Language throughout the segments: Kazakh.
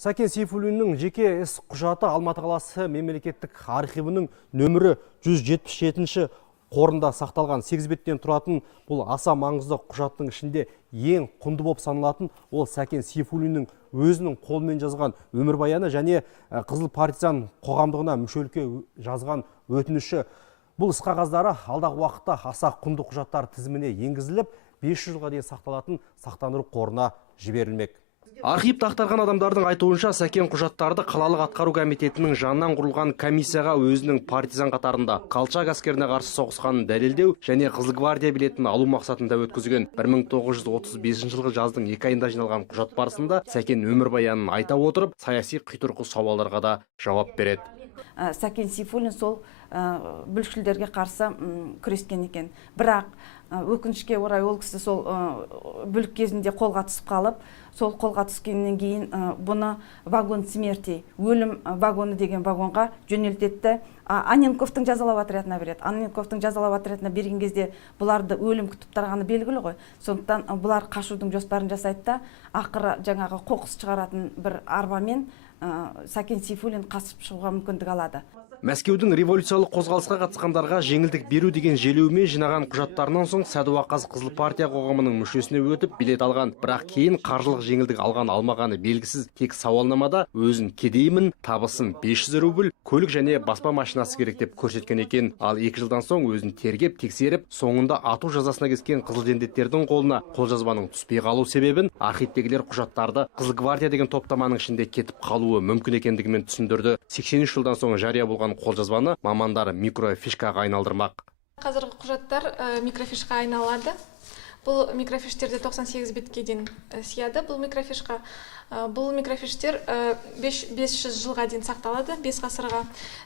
Сәкен Сейфуллиннің жеке іс құжаты Алматы қаласы мемлекеттік архивінің нөмірі 177 қорында сақталған 8 беттен тұратын бұл аса маңызды құжаттың ішінде ең құнды болып саналатын ол Сәкен Сейфуллиннің өзінің қолмен жазған өмірбаяны және Қызыл партизан қоғамдығына мүшелікке жазған өтініші. Бұл іс қағаздары алдағы уақытта аса құнды құжаттар тізіміне енгізіліп, 500 жылға дейін сақталатын сақтандыру қорына жіберілмек. Архив тақтарған адамдардың айтуынша Сәкен құжаттарды қалалық атқару комитетінің жанынан құрылған комиссияға өзінің партизан қатарында Колчак әскеріне қарсы соғысқанын дәлелдеу және Қызыл гвардия билетін алу мақсатында өткізген. 1935 жылғы жаздың 2 айында жиналған құжат барысында Сәкен өмірбаянын айта отырып, саяси қитұрқы сауалдарға да жауап береді. Сәкен Сейфуллин сол бүлікшілдерге қарсы күрескен екен. Бірақ өкінішке орай ол кісі сол бүлік кезінде қолға түсіп қалып, сол қолға түскеннен кейін бұны вагон смерти, өлім вагоны деген вагонға жөнелтетті. Анненковтың жазалау отрядына береді. Анненковтың жазалау отрядына берген кезде бұларды өлім күтіп тұрғаны белгілі ғой. Сондықтан бұлар қашудың жоспарын жасайды да, ақыры жаңағы қоқыс шығаратын бір арбамен Сәкен Сейфуллин қасып шығуға мүмкіндік алады. Мәскеудің революциялық қозғалысқа қатысқандарға жеңілдік беру деген желеумен жинаған құжаттарынан соң Сәдуақас Қызыл партия қоғамының мүшесіне өтіп билет алған, бірақ кейін қаржылық жеңілдік алған алмағаны белгісіз. Тек сауалнамада өзін кедеймін, табысын 500 рубль, көлік және баспа машинасы керек деп көрсеткен екен. Ал 2 жылдан соң өзін тергеп, тексеріп, соңында ату жазасына кескен қызыл жендеттердің қолына қолжазбаның түспей қалу себебін архивтегілер құжаттарды Қызыл гвардия деген топтаманың ішінде кетіп қалуы мүмкін екендігімен түсіндірді. 83 жылдан соң жария болған қолжазбаны мамандар микрофишкаға айналдырмақ. Қазіргі құжаттар микрофишқа айналады. Бұл микрофиштерде 98 бетке дейін сияды. Бұл микрофиштер 500 жылға дейін сақталады, 5 ғасырға.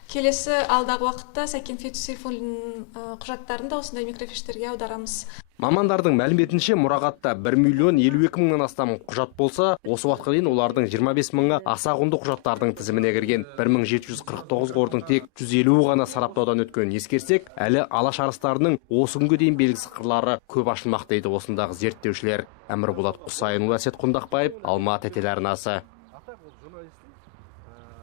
Келесі алдағы уақытта Сәкен Сейфуллин құжаттарында осындай микрофиштерге аударамыз. Мамандардың мәліметінше мұрағатта 1.052.000-нан астам құжат болса, осы уақытқа дейін олардың 25 мыңы аса құнды құжаттардың тізіміне кірген. 1749 қордың тек 150 ғана сараптаудан өткен ескерсек, әлі алаш арыстарының осы күнге дейін белгісіз қырлары көп ашылмақ дейді осындағы зерттеушілер. Әмірболат Құсайынұлы, Әсет Құндақбаев, Алматы телеарнасы.